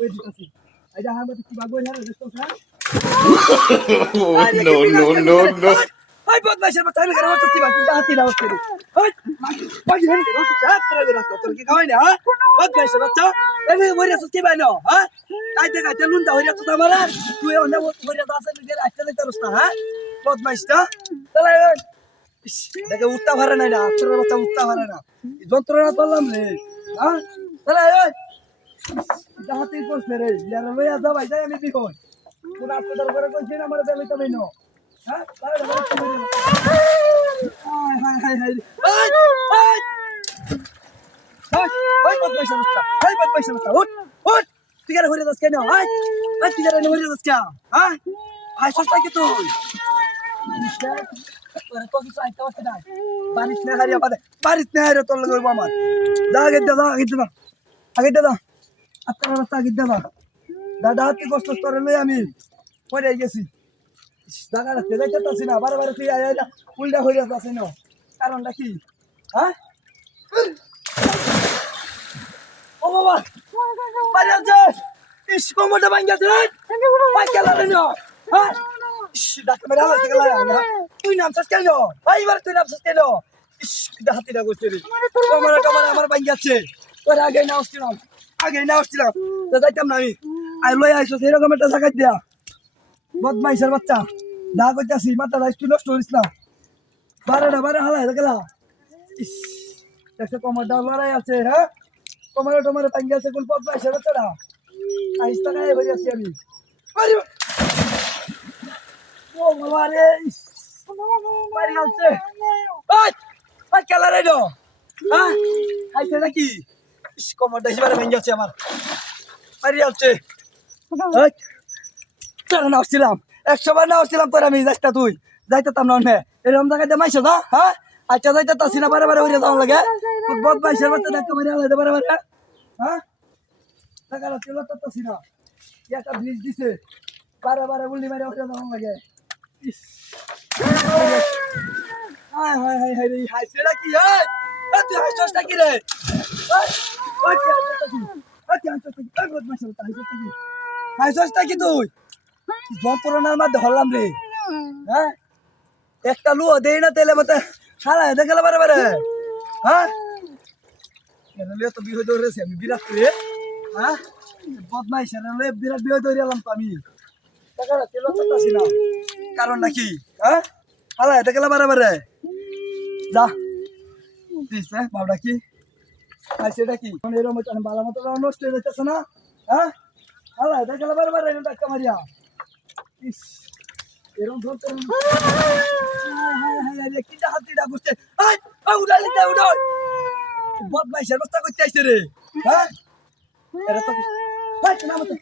ওই দিতাছি আইডা হামা কি বাগো হারে দেখছ না No, no, no, no. হাই বদমাইশের বাচ্চা আমি করে হচ্ছে বাকি হাতি না হচ্ছে হাই বাকি হেন করে হচ্ছে হাতরা করে তোর কি খাওয়াই না হ্যাঁ বদমাইশের বাচ্চা এনে মরে আছিস কি বাইনো হ্যাঁ কাইতে কাইতে লুন্ডা হইরা তো আমার তুই অন্য মরে দাসের লিগে আইতে দিতে রস না হ্যাঁ বদমাইশটা চলে দেখে উত্তা ভরে নাই না তোর বাচ্চা উত্তা ভরে না যন্ত্রণা করলাম রে হ্যাঁ চলে হাতি করছে রে ইয়ারা লইয়া যা ভাই যাই আমি বিকন কোন হাসপাতাল করে কইছি না মরে যাবে তবে নো হ্যাঁ high high high high high high high বদমাইশ বাচ্চা হাই বদমাইশ বাচ্চা উঠ উঠ তুই কেন হইরে যাস কেন হাই হাই তুই কেন হইরে যাস কেন হ্যাঁ হাই সস্তা কি তুই তোরে তো কিছু আইতে পারছিস না বানিস না হারিয়া বাদে বাড়িস না হারিয়া তোর লগে আমার যা আগে দে আপনার বাচ্চা আগে দে দাদা হাতে কষ্ট করে লই আমি পড়ে গেছি জায়গা রাখতে যাইতে পারছি না বারে বারে তুই আয়া উল্টা হয়ে যাচ্ছে না কারণটা কি হ্যাঁ ও বাবা বাড়ি আছে ইস কোমরটা ভাঙ গেছে ভাই গেল না হ্যাঁ ইস ডাক্তার মেরে আলাদা গেল তুই নামছিস কেন এইবার তুই নামছিস কেন ইস হাতিটা করছে রে কোমরটা আমার ভাঙ গেছে তোর আগে না আসছিলাম তো যাইতাম না আমি আর লই আইসো সেরকম একটা জায়গা দিয়া বদমাইশের বাচ্চা দা কইতাছি মাথা রাইস তুই নষ্ট করিস না বারে হালাই গেলা ইস দেখছে কোমরটা লড়াই আছে হ্যাঁ কোমরে ভাঙ গেছে কোন বদমাইশের বাচ্চাটা আইস টাকায় হয়ে আছি আমি ও বাবা রে বাড়ি আছে ওই খেলা রে হ্যাঁ আইছে নাকি ইস কোমরটা এবারে ভেঙে যাচ্ছে আমার বাড়ি আছে না আসছিলাম 100 বার না আসছিলাম তোর আমি যাইতা তুই যাইতাম না এরকম জায়গায় মাইছে না হ্যাঁ আচ্ছা যাইতাছি না বারে হইয়া যাওয়া লাগে তোর বদমাইশের বাচ্চা ডাক্তার মারি আলাদা বারে হ্যাঁ টাকা রাখতে লাগতাছি না একটা ব্রিজ দিছে বারে উল্লি মারি উঠে যাওয়া লাগে ইস হাই হাই হাই হাই রে হাইছে নাকি এই তুই হাইছস কি রে হাইছস কি তুই যন্ত্রণার মধ্যে হলাম রে হ্যাঁ একটা লুয়ো দেই না তেলে মতে সারা দেখে বারে হ্যাঁ কেন লিয়ে তো বিয়ে ধরেছি আমি বিরাট করে হ্যাঁ বদমাইশ বিরাট বিয়ে ধরে এলাম তো আমি তেল করতেছি না কারণ নাকি হ্যাঁ সারা দেখে বারে যা দিস বাবুটা কি সেটা কি এরকম ভালো মতো নষ্ট হয়ে যাচ্ছে না হ্যাঁ হালা দেখে বারে ডাক্তার মারিয়া ইস এরকম ধরতে কিটা হাতিটা করছে উড়াইলে বদমাইশের বস্তা করতে আসছে রে হ্যাঁ এরা তো নামতে